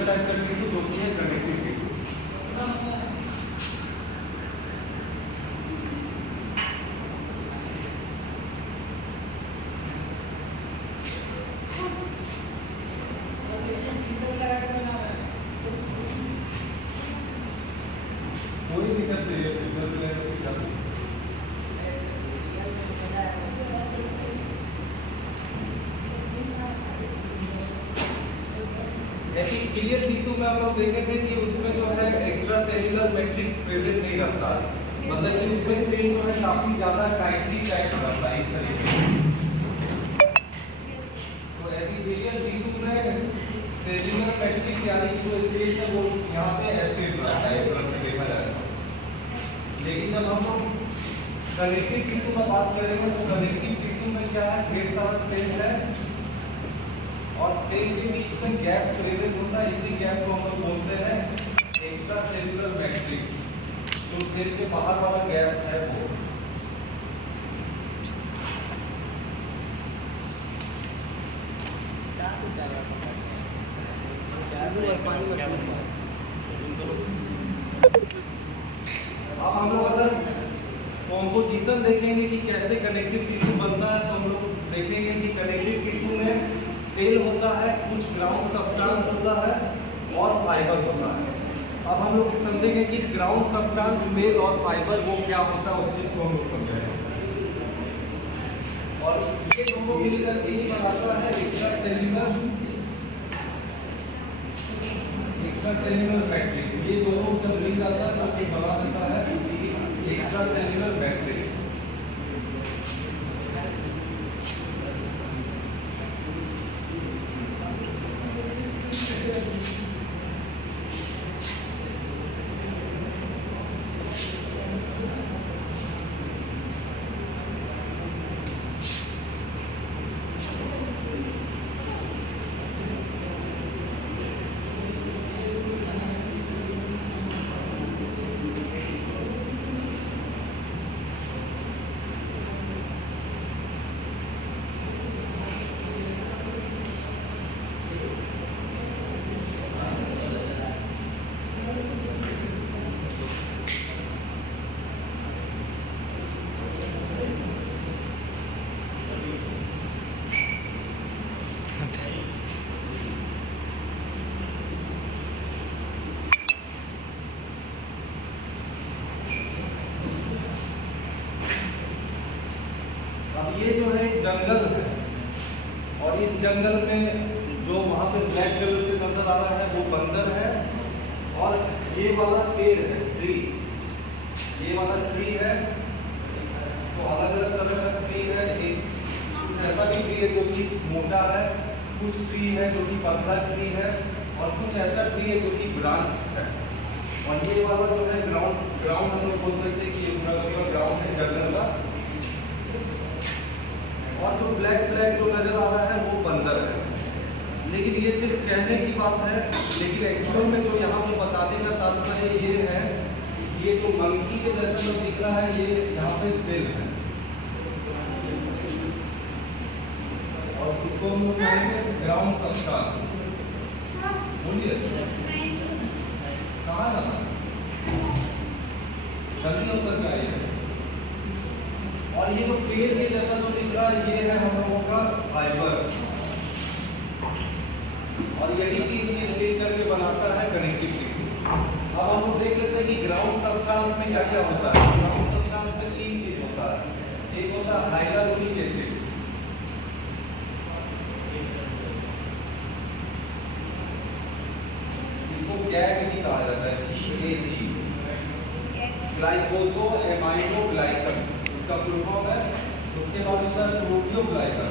Cellular type का tissue जो कि है कनेक्टिव टिश्यू। कोई दिक्कत नहीं है, एपिथेलियल टिश्यू में आप लोग देखे थे कि उसमें जो है एक्स्ट्रा सेल्युलर मैट्रिक्स प्रेजेंट नहीं रहता, मतलब कि उसमें सेल जो है काफी ज्यादा टाइटली पैक्ड रहता है इस तरीके से। तो एपिथेलियल टिश्यू में सेल्युलर मैट्रिक्स यानी कि जो स्पेस है वो यहाँ पे एब्सेंट रहता है, एक तरह से देखा जाए। लेकिन जब हम लोग कनेक्टिव टिश्यू में बात करेंगे तो कनेक्टिव टिश्यू में क्या है, ढेर सारा सेल है और सेल के बीच में गैप प्रेजेंट होता है। इसी गैप को हम लोग बोलते हैं एक्स्ट्रा सेल्युलर मैट्रिक्स। जो सेल के बाहर वाला गैप है वो। अब हम लोग अगर कॉम्पोजिशन देखेंगे कि कैसे कनेक्टिव टिश्यू बनता है तो हम लोग देखेंगे कि कनेक्टिव टिश्यू में सेल होता है, कुछ ग्राउंड सब्सटेंस होता है और फाइबर होता है। अब हम लोग समझेंगे कि ग्राउंड सब्सटेंस, सेल और फाइबर वो क्या होता है, उस चीज को हम लोग समझेंगे। और ये दोनों मिलकर यही बनाता है एक्स्ट्रा सेल्युलर मैट्रिक्स। ये दोनों जब मिल जाता है तो फिर बना देता है एक्स्ट्रा सेल्युलर मैट्रिक्स। ये जो है जंगल है और इस जंगल में जो वहाँ पे ब्लैक कलर से नजर आ रहा है वो बंदर है और ये वाला पेड़ है, ट्री, ये वाला ट्री है। तो अलग अलग तरह का ट्री है, एक कुछ ऐसा भी ट्री है जो कि मोटा है, कुछ ट्री है जो कि पतला ट्री है और कुछ ऐसा ट्री है जो कि ब्रांच है। और ये वाला जो है ग्राउंड हम लोग बोल सकते हैं कि ये पूरा ग्राउंड है जंगल का। और जो ब्लैक जो नजर आ रहा है वो बंदर है। लेकिन ये सिर्फ कहने की बात है, लेकिन एक्चुअल में जो यहाँ पे बताने का तात्पर्य ये है, ये जो मंकी के जैसा जो दिख रहा है ये यहाँ पे सेल है और उसको हम लोग कहेंगे ग्राउंड सब्सटेंस। बोलिए कहाँ जाना है, जल्दी होकर के आइए। और ये जो पेड़ के जैसा जो दिख रहा है ये है हम लोगों का फाइबर और यही तीन चीज मिल करके बनाता है कनेक्टिव टिश्यू। अब हम लोग देख लेते हैं कि ग्राउंड सब्सटेंस में क्या क्या होता है। ग्राउंड सब्सटेंस में तीन चीज होता है। एक होता है हाइड्रोक्लोरिक एसिड, इसको गैग भी कहा जाता है, GAG, ग्लाइकोजो एमाइडो ग्लाइकन का फुल फॉर्म है। उसके बाद होता है प्रोटियोग्लाइकन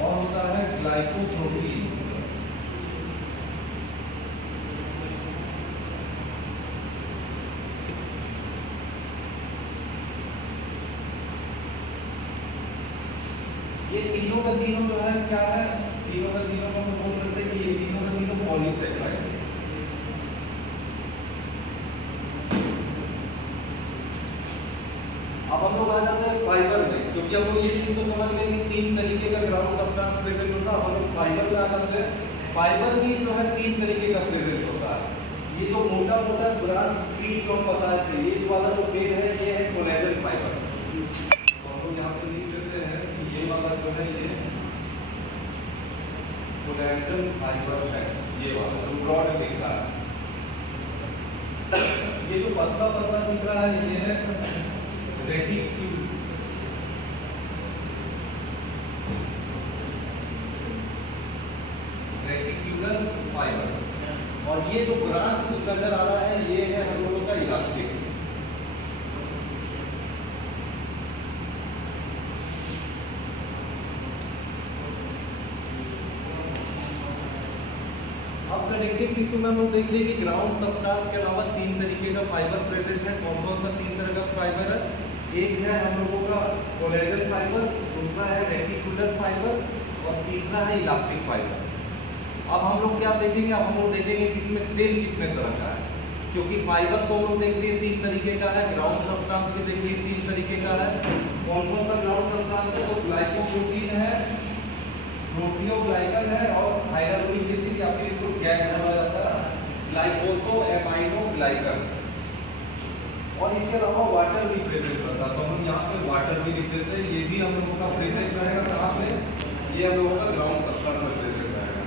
और होता है ग्लाइकोप्रोटीन। ये तीनों का तीनों जो है क्या है, तीनों का तीनों को हम बोल सकते हैं कि ये तीनों का तीनों पॉलीसेकेराइड है। अब हम लोग आ जाते हैं फाइबर में, क्योंकि हम लोग ये चीज तो समझ गए कि तीन तरीके का होता है, हम लोग फाइबर में आ जाते हैं। फाइबर भी जो है 3 तरीके का प्रेजेंट होता है। ये जो मोटा मोटा ब्रांच ट्री जो हम बताए थे, ये वाला जो पेड़ है ये है कोलेजन फाइबर। तो हम लोग यहाँ पे लिख देते हैं कि ये वाला जो है ये कोलेजन फाइबर है, ये वाला जो ब्रॉड दिख रहा है। ये जो पतला पतला दिख रहा है ये है रेटिक्यूल, रेटिक्यूलर फाइबर। और ये जो ब्रांच नजर आ रहा है ये है हम लोगों का इलास्टिक। अब कनेक्टिव टिश्यू में हम लोग देख लीजिए कि ग्राउंड सब्सटेंस के अलावा 3 तरीके का फाइबर प्रेजेंट है। कौन कौन सा 3 तरह का फाइबर है? एक है हम लोगों का कोलेजन फाइबर, दूसरा है रेटिकुलर फाइबर और तीसरा है इलास्टिक फाइबर। अब हम लोग क्या देखेंगे? अब हम लोग देखेंगे कि इसमें सेल कितने तरह का है, क्योंकि फाइबर तो हम लोग देख लिए 3 तरीके का है, ग्राउंड सब्सटेंस भी देख लिए 3 तरीके का है। कौन कौन सा ग्राउंड सब्सटेंस है? तो ग्लाइकोप्रोटीन है, प्रोटियोग्लाइकन है और हाइड्रोलिक एसिड या फिर इसको गैग बोला जाता है, ग्लाइकोसो एमाइनो ग्लाइकन। और इसके अलावा वाटर भी प्रेजेंट करता है, तो हम यहाँ पे वाटर भी लिख देते हैं। ये भी हम लोगों का प्रेजेंट रहेगा कहाँ पे? ये हम लोगों का ग्राउंड सब्सटेंस में प्रेजेंट रहेगा।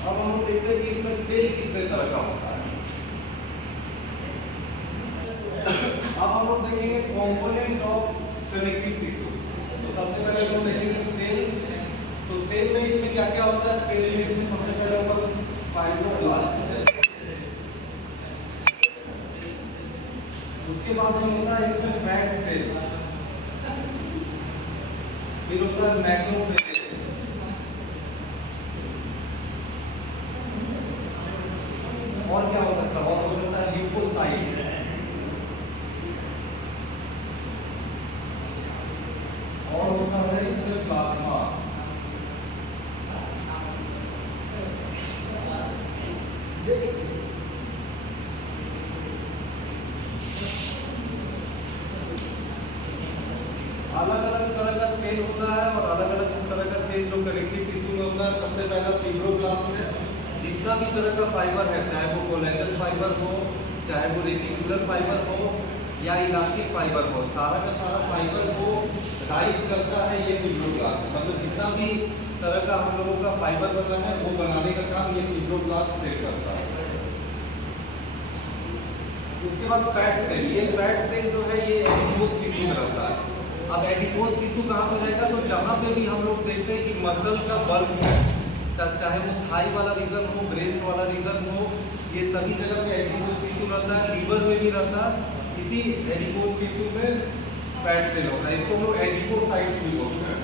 अब हम लोग देखते हैं कि इसमें सेल कितने तरह का होता है। अब हम लोग देखेंगे कंपोनेंट ऑफ कनेक्टिव टिश्यू। तो सबसे पहले हम लोग देखेंगे सेल। तो सेल में इसमें क्या क्या होता है? सेल में इसमें सबसे पहले होगा फाइब्रोब्लास्ट, उसके बाद में होता है इसमें फैट सेल, फिर होता है मैक्रोफेजेस, और क्या हो सकता है? और हो सकता है ल्यूकोसाइट, और होता है इसमें प्लाज्मा, अलग अलग तरह का सेल होता है। और अलग अलग तरह का सेल जो कनेक्टिव टिश्यू में होता है, सबसे पहला फिब्रोब्लास्ट में जितना भी तरह का फाइबर है, चाहे वो कोलेजन फाइबर हो, चाहे वो रेटिकुलर फाइबर हो या इलास्टिक फाइबर हो, सारा का सारा फाइबर को राइज करता है ये फिब्रोब्लास्ट। मतलब जितना भी तरह का हम लोगों का फाइबर बना है वो बनाने का काम ये फिब्रोब्लास्ट सेल करता है। उसके बाद फैट सेल, ये फैट सेल जो है ये एडिपोज टिश्यू में रहता है। अब एडिपोज टिश्यू कहाँ पे रहेगा? तो जहाँ पे भी हम लोग देखते हैं कि मसल का बल्क है, चाहे वो थाई वाला रीजन हो, ब्रेस्ट वाला रीजन हो, ये सभी जगह पे एडिपोज टिश्यू रहता है। लीवर में भी रहता है, इसी एडिपोज टिश्यू में फैट सेल होता है। इसको हम लोग एडिपोसाइट्स भी बोलते हैं।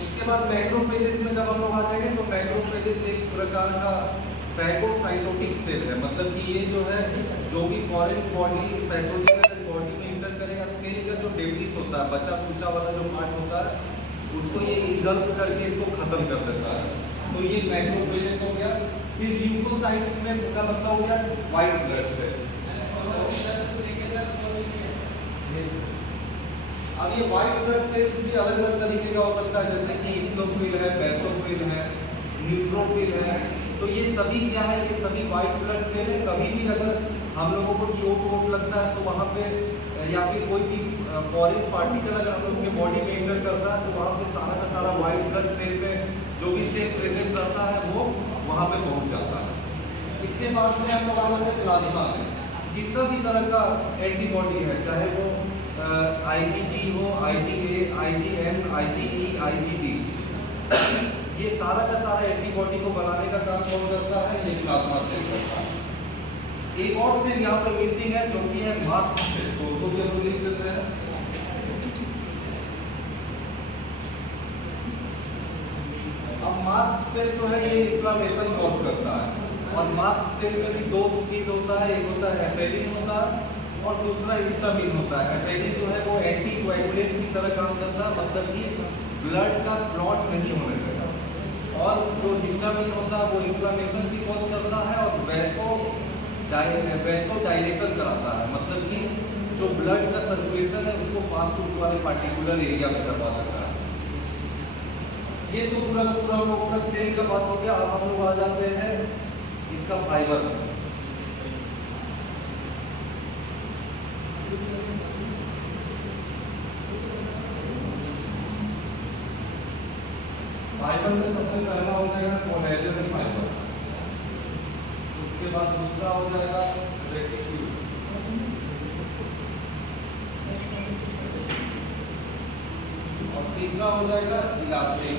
उसके बाद मैक्रोफेजेस में जब हम लोग आ जाएंगे तो मैक्रोफेजेस एक प्रकार का फैगोसाइटोटिक सेल है। मतलब कि ये जो है जो भी फॉरेन बॉडी पैथोजन अगर बॉडी में इंटर करेगा, सेल का जो डेब्रिस होता है, बचा कुचा वाला जो पार्ट होता है, उसको ये इंगल्फ करके इसको खत्म कर देता है। तो ये मैक्रोफेजेस हो गया। फिर ल्यूकोसाइट्स में का मतलब हो गया व्हाइट ब्लड सेल। अब ये व्हाइट ब्लड सेल्स भी अलग अलग तरीके का हो सकता है, जैसे कि इसिनोफिल है, बेसोफिल है, न्यूट्रोफिल है। तो ये सभी क्या है? ये सभी व्हाइट ब्लड सेल है। कभी भी अगर हम लोगों को चोट वोट लगता है तो वहाँ पे या फिर कोई भी फॉरेन पार्टिकल अगर हम लोगों के बॉडी में इंटर करता है तो वहाँ पे सारा का सारा व्हाइट ब्लड सेल में जो भी सेल प्रेजेंट रहता है वो वहाँ पे पहुँच जाता है। इसके बाद में हम लोग आ जाते हैं प्लाज्मा में। जितना भी तरह का एंटीबॉडी है, चाहे वो IgG हो, IgA, IgM, IgE, IgD, ये सारा का सारा एंटीबॉडी को बनाने का काम कौन करता है? ये प्लाज्मा सेल करता है। एक और सेल यहाँ पे मिसिंग है जो कि है मास्ट सेल, तो उसको भी हम लोग लिख देते हैं। अब मास्ट सेल जो है ये इन्फ्लेमेशन कॉज करता है। और मास्ट सेल में भी दो चीज होता है, एक होता है हेपेरिन होता है और दूसरा हिस्टामिन होता है। हेपेरिन जो है वो एंटीकोएगुलेंट की तरह काम करता है, मतलब कि ब्लड का क्लॉट नहीं होने देता। और जो हिस्टामिन होता है वो इन्फ्लेमेशन भी कॉज करता है और वैसो वैसो डायलेशन कराता है, मतलब कि जो ब्लड का सर्कुलेशन है उसको फास्ट उस वाले पार्टिकुलर एरिया में करवा देता है। ये तो पूरा का पूरा हम लोगों का सेल का बात हो गया। अब हम लोग आ जाते हैं इसका फाइबर। फाइबर में सबसे पहला हो जाएगा कोलेजन फाइबर, उसके बाद दूसरा हो जाएगा रेटिक्यूल, और तीसरा हो जाएगा इलास्टिन।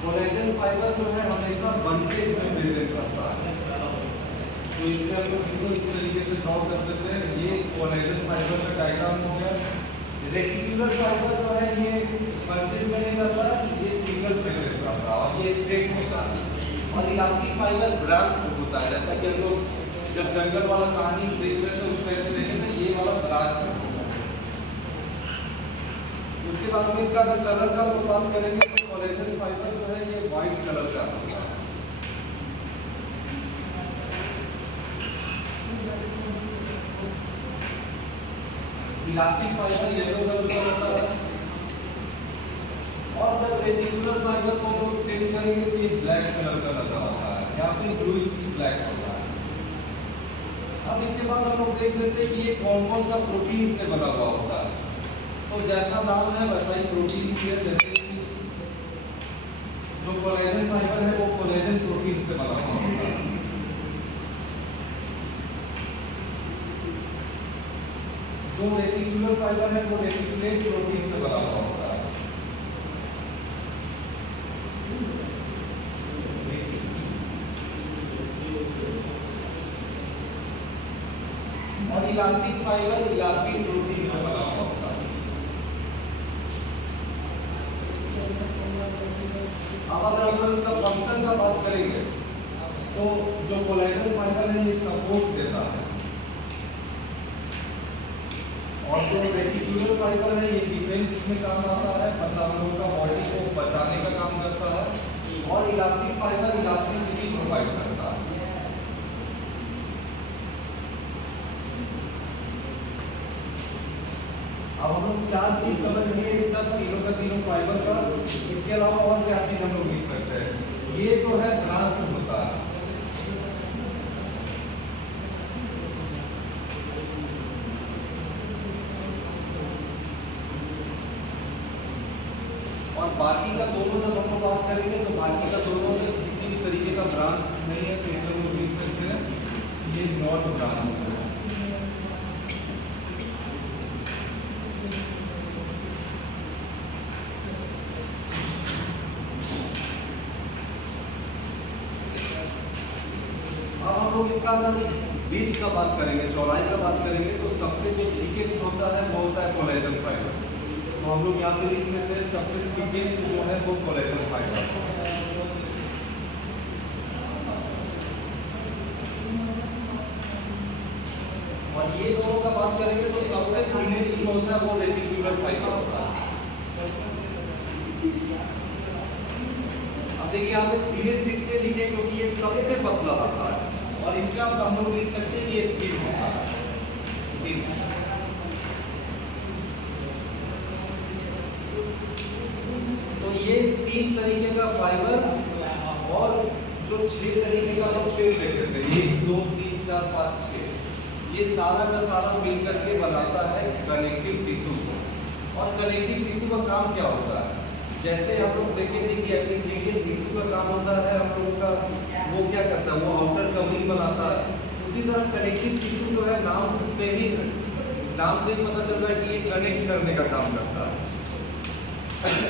कोलेजन फाइबर जो है हमेशा बनते इसमें प्रेजेंट रहता है, तो इससे हम लोग इसको इस तरीके से ड्रॉ कर देते हैं। ये कोलेजन फाइबर का डायग्राम हो गया। रेटिकुलर फाइबर जो है ये बंचेस में नहीं रहता है, ये सिंगल प्रेजेंट रहता है और ये स्ट्रेट होता है। और इलास्टिक फाइबर ब्रांच होता है, जैसा कि हम लोग जब जंगल वाला कहानी देख रहे थे उस टाइम पे देखे थे, ये वाला ब्रांच है। उसके बाद में इसका अगर कलर का हम बात करेंगे तो कोलेजन फाइबर जो है ये व्हाइट कलर का होता है। इलास्टिक फाइबर येलो कलर का होता है, और जब रेटिकुलर फाइबर को हम स्टेन करेंगे तो ये ब्लैक कलर का नजर आता है या फिर ब्लूइश ब्लैक होता है। अब इसके बाद हम लोग देख लेते हैं कि ये कौन कौन सा प्रोटीन से बना हुआ होता है। तो जैसा नाम है वैसा ही प्रोटीन भी है, जैसे कि जो कोलेजन फाइबर है वो कोलेजन प्रोटीन से बना हुआ होता है। जो रेटिकुलर फाइबर है वो रेटिकुलेट प्रोटीन से बना हुआ होता है। और इलास्टिक फाइबर इलास्टिक प्रोटीन से बना हुआ होता है। अब अगर हम इसका फंक्शन का बात करेंगे तो जो कोलेजन फाइबर है ये सपोर्ट देता है, और जो रेटिकुलर फाइबर है ये डिफेंस में काम आता है, मतलब हम लोगों का बॉडी को बचाने का काम करता है। और इलास्टिक फाइबर इलास्टिसिटी प्रोवाइड करता है। अब हम लोग चार चीज समझ लिए इसका तीनों का तीनों फाइबर का। इसके अलावा और क्या चीज हम लोग लिख सकते हैं, ये जो है ब्रांच होता है। और बाकी का दोनों जब हम लोग बात करेंगे तो बाकी का दोनों में किसी भी तरीके का ब्रांच नहीं है, तो इसे हम लोग लिख सकते हैं ये नॉट ब्रांच है। इसका अगर विड्थ का बात करेंगे, चौड़ाई का बात करेंगे, तो सबसे जो थिकेस्ट होता है वो होता है कोलेजन फाइबर। तो हम लोग यहाँ पे लिख लेते हैं सबसे थिकेस्ट जो है वो कोलेजन फाइबर। और ये दोनों का बात करेंगे तो सबसे थिनेस्ट जो होता है वो रेटिकुलर फाइबर होता है। अब देखिए यहाँ पे थिनेस्ट इसलिए लिखे क्योंकि ये सबसे पतला होता है, और इसका हम लोग लिख सकते हैं कि ये थिन होता है। तो ये 3 तरीके का फाइबर और जो 6 तरीके का हम सेल देख लेते हैं, 1 2 3 4 5 6, ये सारा का सारा मिलकर के बनाता है कनेक्टिव टिश्यू। और कनेक्टिव टिश्यू का काम क्या होता है, जैसे हम लोग देखेंगे कि एपिथेलियल टिश्यू का काम होता है हम लोगों का, वो क्या करता है, वो आउटर कवरिंग बनाता है। उसी तरह कनेक्टिव टिश्यू जो है नाम से ही पता चल रहा है कि ये कनेक्ट करने का काम करता है।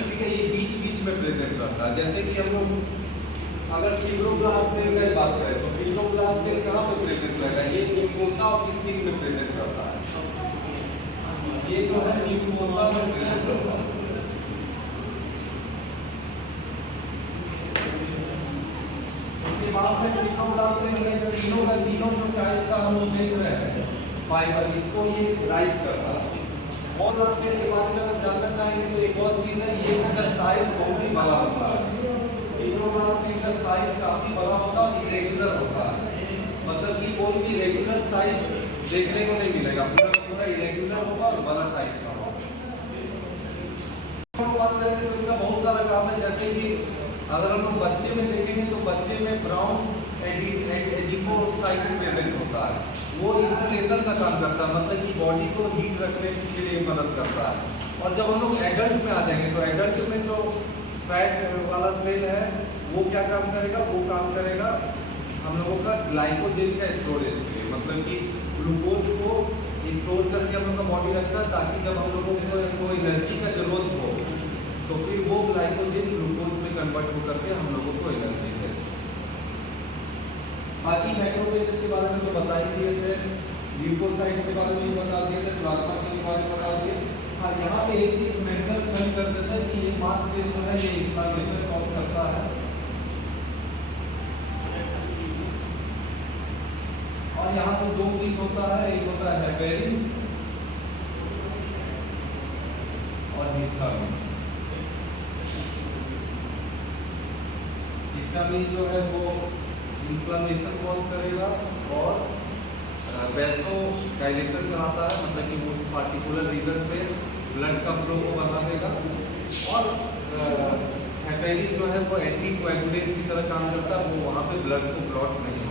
ठीक है, ये बीच बीच में प्रेजेंट रहता है। जैसे कि हम लोग अगर फिब्रोब्लास्ट सेल की बात करें तो फिब्रोब्लास्ट सेल कहाँ पे प्रेजेंट रहेगा, ये म्यूकोसा ऑफ द स्किन में प्रेजेंट रहता है। ये जो है म्यूकोसा में प्रेजेंट रहता है। उसके बाद पे फिब्रोब्लास्ट सेल है, तीनों का तीनों जो टाइप का हम लोग देख रहे हैं फाइबर, इसको ये राइज करता है। और ब्लास्ट सेल के बारे में अगर जानना चाहेंगे तो एक और चीज है, ये इसका साइज बहुत ही बड़ा होता है। फिब्रोब्लास्ट सेल का साइज काफी बड़ा होता है, इरेगुलर होता है, मतलब कि कोई भी रेगुलर साइज देखने को नहीं मिलेगा, पूरा का पूरा इरेगुलर होगा और बड़ा साइज का होगा। बात करें तो इसका बहुत सारा काम है, जैसे कि अगर हम लोग बच्चे में देखेंगे तो बच्चे में ब्राउन एडिपोसाइट्स प्रेजेंट होता है, वो इंसुलेशन का काम करता है, मतलब कि बॉडी को हीट रखने के लिए मदद करता है। और जब हम लोग एडल्ट में आ जाएंगे तो एडल्ट में जो फैट वाला सेल है वो क्या काम करेगा, वो काम करेगा हम लोगों का ग्लाइकोजेन का स्टोरेज के लिए, मतलब कि ग्लूकोज को स्टोर करके हम लोग का बॉडी रखता है, ताकि जब हम लोगों को एनर्जी का जरूरत हो तो फिर वो ग्लाइकोजेन ग्लूकोज में कन्वर्ट हो करके हम लोगों को एनर्जी दे। बाकी मैक्रोफेजेस के बारे में तो बता ही दिए थे, ल्यूकोसाइट्स के बारे में भी बता दिए थे, प्लाज्मा के बारे में बता दिए। हाँ, यहाँ पे एक चीज मेंशन कर देते हैं कि ये मास सेल जो है ये इन्फ्लेमेशन कॉज करता है। और यहाँ पे दो चीज होता है, एक होता है हेपेरिन और हिस्टामिन। हिस्टामिन जो है वो इन्फ्लेमेशन कॉज करेगा और वैसोडाइलेशन कराता है, मतलब कि वो उस पार्टिकुलर रीजन पे ब्लड का फ्लो को बढ़ा देगा। और हेपेरिन जो है वो एंटी कोएगुलेंट की तरह काम करता है, वो वहाँ पे ब्लड को क्लॉट नहीं